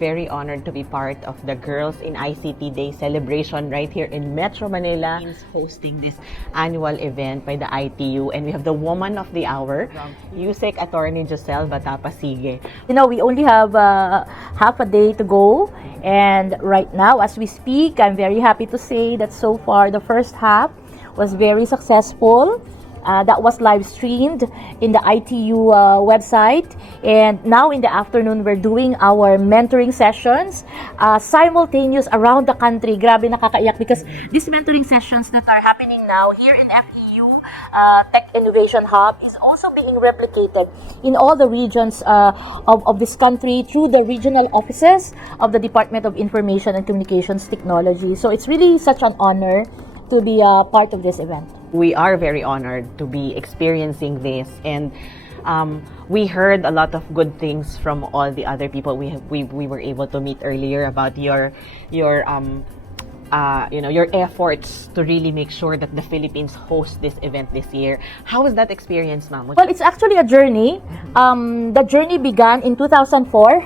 very honored to be part of the Girls in ICT Day celebration right here in Metro Manila. Hosting this annual event by the ITU, and we have the Woman of the Hour, USec attorney Jocelle Batapa Sigue. You know, we only have half a day to go, and right now as we speak, I'm very happy to say that so far the first half was very successful. That was live streamed in the ITU website, and now in the afternoon we're doing our mentoring sessions simultaneous around the country. Grabe, nakakaiyak because these mentoring sessions that are happening now here in FEU Tech Innovation Hub is also being replicated in all the regions of this country through the regional offices of the Department of Information and Communications Technology. So it's really such an honor to be a part of this event. We are very honored to be experiencing this, and we heard a lot of good things from all the other people we were able to meet earlier about your efforts to really make sure that the Philippines host this event this year. How was that experience, ma'am? Well, it's actually a journey. The journey began in 2004,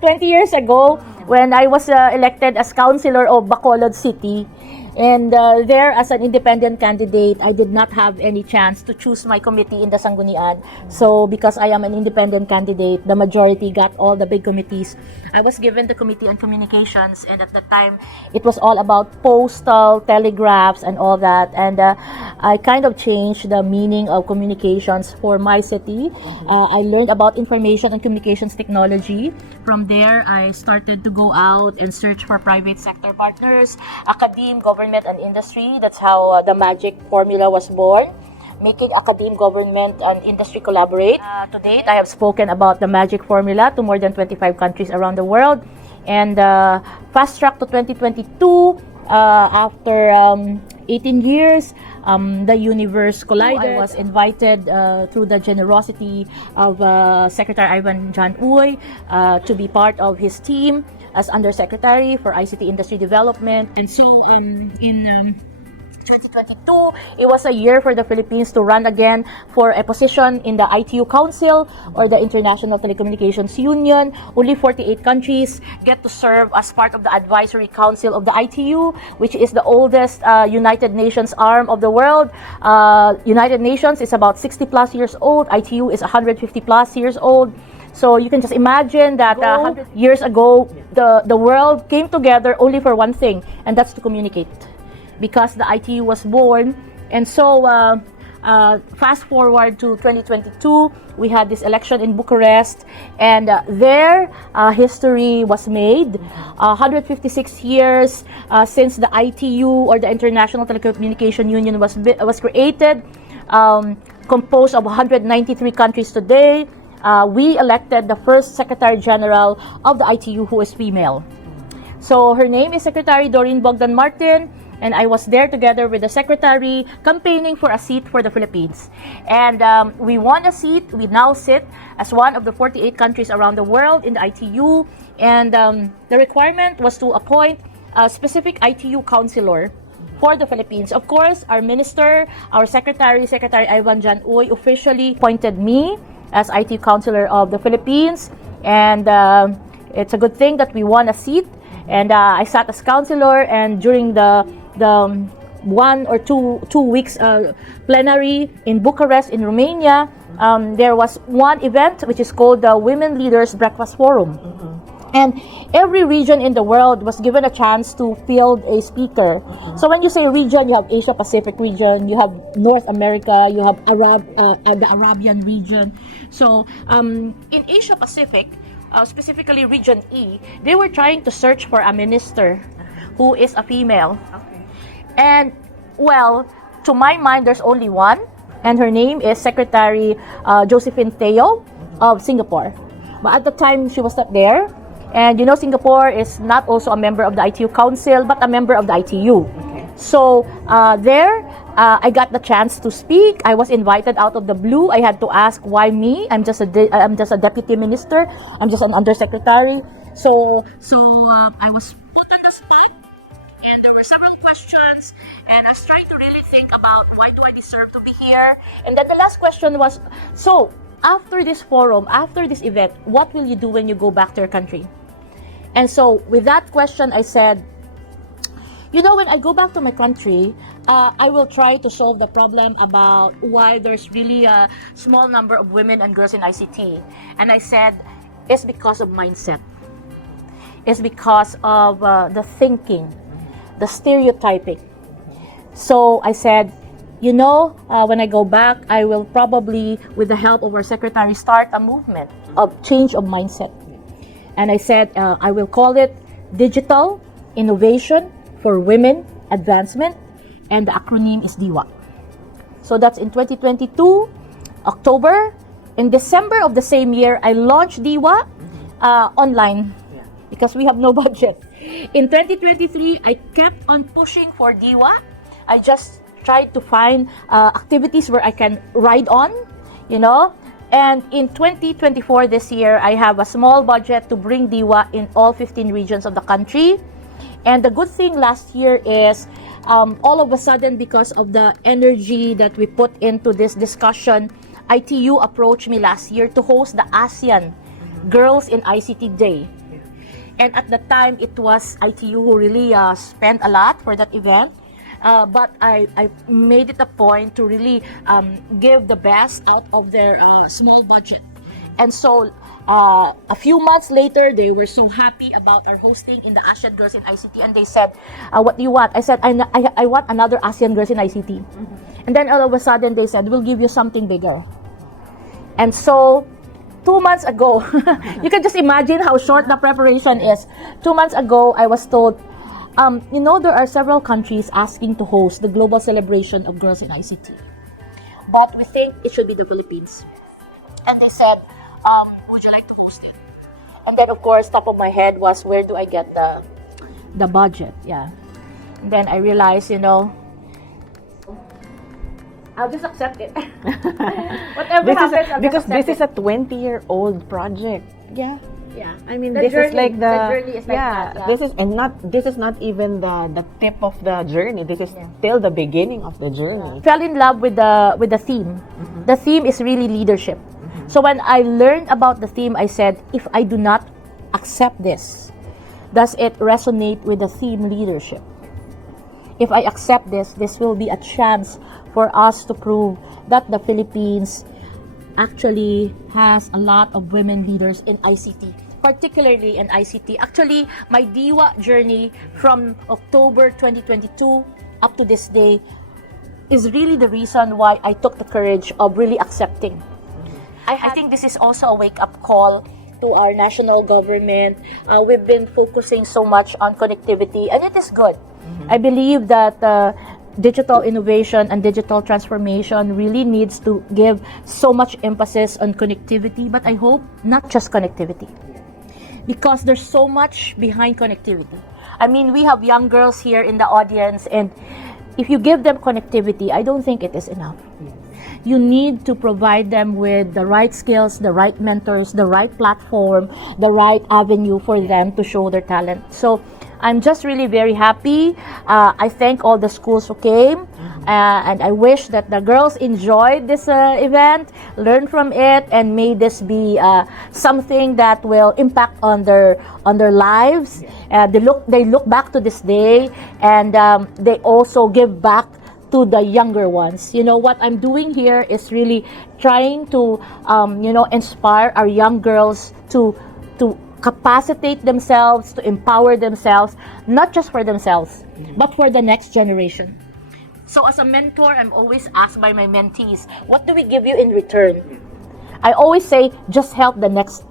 20 years ago, when I was elected as councilor of Bacolod City. And there, as an independent candidate, I did not have any chance to choose my committee in the Sanggunian. So, because I am an independent candidate, the majority got all the big committees. I was given the Committee on Communications, and at the time, it was all about postal, telegraphs, and all that. And I kind of changed the meaning of communications for my city. I learned about information and communications technology. From there, I started to go out and search for private sector partners, academe, government, and industry. That's how the magic formula was born, making academe, government, and industry collaborate. To date, I have spoken about the magic formula to more than 25 countries around the world. And fast track to 2022, after 18 years, the universe collided. I was invited through the generosity of Secretary Ivan John Uy to be part of his team as Undersecretary for ICT Industry Development. And so in 2022, it was a year for the Philippines to run again for a position in the ITU Council or the International Telecommunications Union. Only 48 countries get to serve as part of the Advisory Council of the ITU, which is the oldest United Nations arm of the world. United Nations is about 60 plus years old. ITU is 150 plus years old. So you can just imagine that 100 years ago, the world came together only for one thing, and that's to communicate, because the ITU was born. And so fast forward to 2022, we had this election in Bucharest, and there history was made. 156 years since the ITU, or the International Telecommunications Union, was created, composed of 193 countries today. We elected the first Secretary General of the ITU who is female. So her name is Secretary Doreen Bogdan Martin, and I was there together with the Secretary campaigning for a seat for the Philippines. And we won a seat. We now sit as one of the 48 countries around the world in the ITU. And the requirement was to appoint a specific ITU counselor for the Philippines. Of course, our minister, our Secretary Ivan Jan Uy, officially appointed me as ITU counselor of the Philippines. And it's a good thing that we won a seat. And I sat as counselor, and during the 1 or 2 weeks plenary in Bucharest in Romania, there was one event which is called the Women Leaders Breakfast Forum. And every region in the world was given a chance to field a speaker. So when you say region, you have Asia Pacific region, you have North America, you have the Arabian region. So in Asia Pacific, specifically region E, they were trying to search for a minister who is a female. Okay. And well, to my mind, there's only one, and her name is Secretary Josephine Teo of Singapore. But at the time, she was not there. And you know, Singapore is not also a member of the ITU Council, but a member of the ITU. Okay. So there, I got the chance to speak. I was invited out of the blue. I had to ask, why me? I'm just a deputy minister. I'm just an undersecretary. So I was put on the spot, and there were several questions. And I was trying to really think about, why do I deserve to be here? And then the last question was, so after this forum, after this event, what will you do when you go back to your country? And so with that question, I said, when I go back to my country, I will try to solve the problem about why there's really a small number of women and girls in ICT. And I said, it's because of mindset. It's because of the thinking, the stereotyping. So I said, when I go back, I will probably, with the help of our secretary, start a movement of change of mindset. And I said, I will call it Digital Innovation for Women Advancement, and the acronym is DIWA. So that's in 2022, October. In December of the same year, I launched DIWA online because we have no budget. In 2023, I kept on pushing for DIWA. I just tried to find activities where I can ride on, And in 2024, this year, I have a small budget to bring DIWA in all 15 regions of the country. And the good thing last year is, all of a sudden, because of the energy that we put into this discussion, ITU approached me last year to host the ASEAN Girls in ICT Day. And at the time, it was ITU who really spent a lot for that event. But I made it a point to really give the best out of their small budget. And so a few months later, they were so happy about our hosting in the ASEAN Girls in ICT, and they said, what do you want? I said, I want another ASEAN Girls in ICT. And then all of a sudden, they said, we'll give you something bigger. And so 2 months ago, you can just imagine how short the preparation is. 2 months ago, I was told, there are several countries asking to host the global celebration of girls in ICT. But we think it should be the Philippines. And they said, would you like to host it? And then, of course, top of my head was, where do I get the budget? Yeah. And then I realized, I'll just accept it. Whatever happens, because this is a 20-year-old project. Yeah. Yeah, I mean, the this journey, is like the journey is like that, yeah. This is not even the tip of the journey. This is still the beginning of the journey. Fell in love with the theme. The theme is really leadership. So when I learned about the theme, I said, if I do not accept this, does it resonate with the theme leadership? If I accept this will be a chance for us to prove that the Philippines actually has a lot of women leaders in ICT, particularly in ICT. Actually, my DIWA journey from October 2022 up to this day is really the reason why I took the courage of really accepting. I think this is also a wake-up call to our national government. We've been focusing so much on connectivity, and it is good. I believe that digital innovation and digital transformation really needs to give so much emphasis on connectivity, but I hope not just connectivity, because there's so much behind connectivity. I mean, we have young girls here in the audience, and if you give them connectivity, I don't think it is enough. You need to provide them with the right skills, the right mentors, the right platform, the right avenue for them to show their talent. So I'm just really very happy. I thank all the schools who came, and I wish that the girls enjoyed this event, learn from it, and may this be something that will impact on their lives. They look back to this day, and they also give back to the younger ones. What I'm doing here is really trying to inspire our young girls to capacitate themselves, to empower themselves, not just for themselves, but for the next generation. So as a mentor, I'm always asked by my mentees, what do we give you in return? I always say, just help the next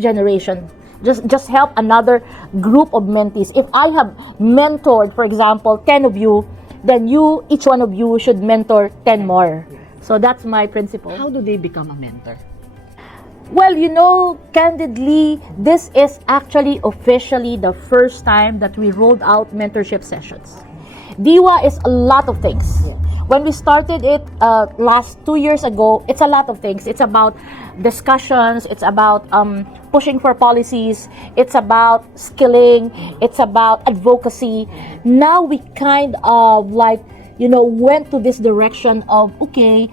generation. Just help another group of mentees. If I have mentored, for example, 10 of you, then each one of you should mentor 10 more. So that's my principle. How do they become a mentor? Well, candidly, this is actually officially the first time that we rolled out mentorship sessions. DIWA is a lot of things. When we started it last 2 years ago, it's a lot of things. It's about discussions, it's about pushing for policies, it's about skilling, it's about advocacy. Now we kind of went to this direction of, okay,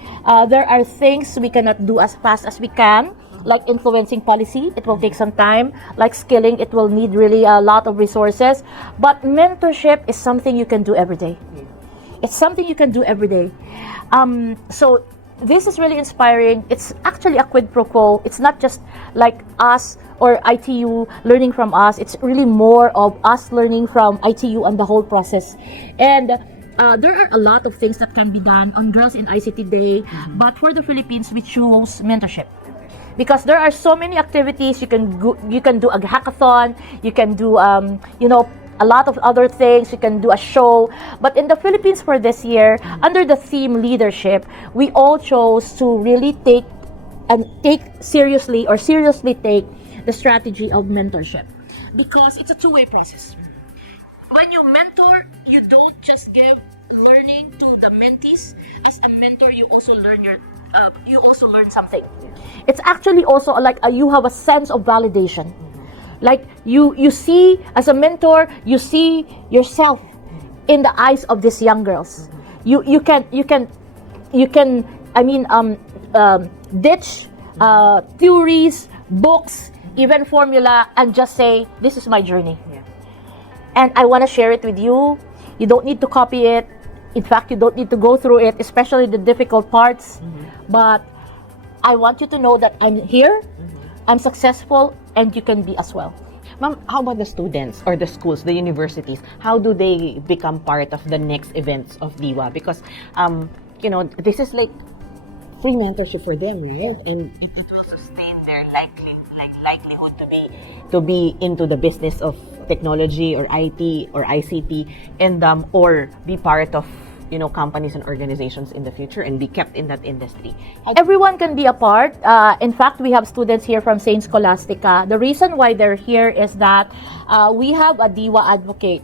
there are things we cannot do as fast as we can. Like influencing policy, it will take some time. Like skilling, it will need really a lot of resources. But mentorship is something you can do every day. It's something you can do every day. So this is really inspiring. It's actually a quid pro quo. It's not just like us or ITU learning from us. It's really more of us learning from ITU and the whole process. And there are a lot of things that can be done on Girls in ICT Day, but for the Philippines, we chose mentorship. Because there are so many activities, you can do a hackathon, you can do a lot of other things, you can do a show. But in the Philippines for this year, under the theme leadership, we all chose to really take seriously take the strategy of mentorship. Because it's a two-way process. When you mentor, you don't just give learning to the mentees. As a mentor, you also learn something. It's actually also like you have a sense of validation. Like you see, as a mentor, you see yourself in the eyes of these young girls. You can ditch theories, books, even formula, and just say, this is my journey. And I want to share it with you. You don't need to copy it. In fact, you don't need to go through it, especially the difficult parts. But I want you to know that I'm here, I'm successful, and you can be as well. Ma'am, how about the students or the schools, the universities? How do they become part of the next events of DIWA? Because, this is like free mentorship for them, right? And it will sustain their likelihood to be into the business of technology or IT or ICT, and or be part of companies and organizations in the future and be kept in that industry. Everyone can be a part. In fact, we have students here from St. Scholastica. The reason why they're here is that we have a DIWA advocate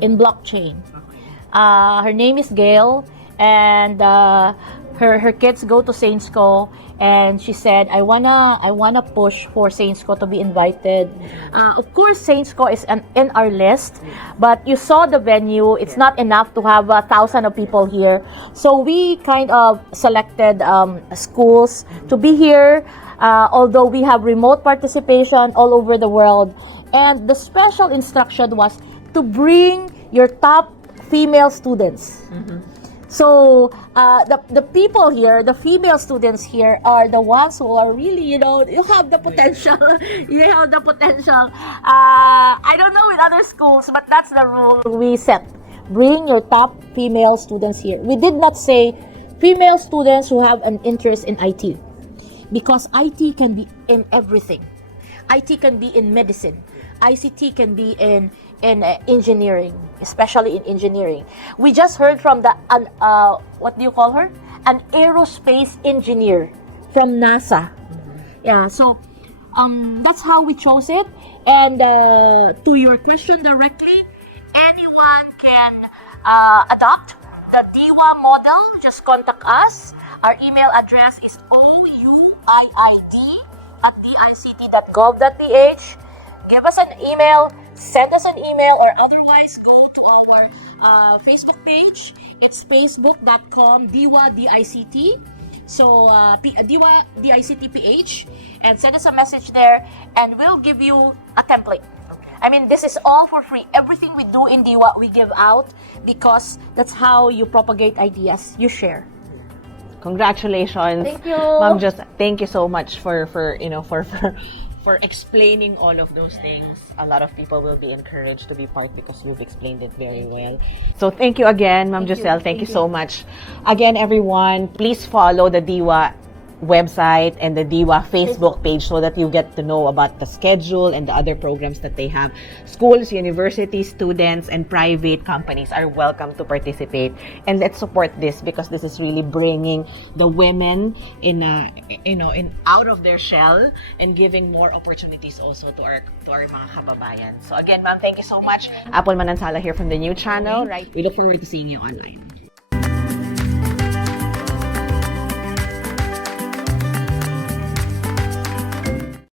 in blockchain. Her name is Gail, and her kids go to St. Sco, and she said, I wanna push for St. Sco to be invited. Of course, St. Sco is in our list, but you saw the venue. It's not enough to have 1,000 of people here. So we kind of selected schools to be here, although we have remote participation all over the world. And the special instruction was to bring your top female students. So the people here, the female students here, are the ones who are really, you have the potential. You have the potential. I don't know with other schools, but that's the rule we set. Bring your top female students here. We did not say female students who have an interest in IT, because IT can be in everything. IT can be in medicine. ICT can be in engineering, especially in engineering. We just heard from what do you call her? An aerospace engineer from NASA. Yeah, so that's how we chose it. And to your question directly, anyone can adopt the DIWA model. Just contact us. Our email address is ouiid@dict.gov.ph. Give us an email, send us an email, or otherwise go to our Facebook page. It's facebook.com DIWA DICT. So DIWA DICT PH, and send us a message there, and we'll give you a template. I mean, this is all for free. Everything we do in DIWA, we give out, because that's how you propagate ideas. You share. Congratulations. Thank you. Ma'am, just thank you so much for explaining all of those things. A lot of people will be encouraged to be part, because you've explained it very well. So thank you again, Ma'am Jocelle. Thank you so much. Again, everyone, please follow the DIWA website and the DIWA Facebook page so that you get to know about the schedule and the other programs that they have. Schools, universities, students, and private companies are welcome to participate. And let's support this, because this is really bringing the women in out of their shell and giving more opportunities also to our mga kababayan. So again, ma'am, thank you so much. Apple Manansala here from the new channel. Right. We look forward to seeing you online.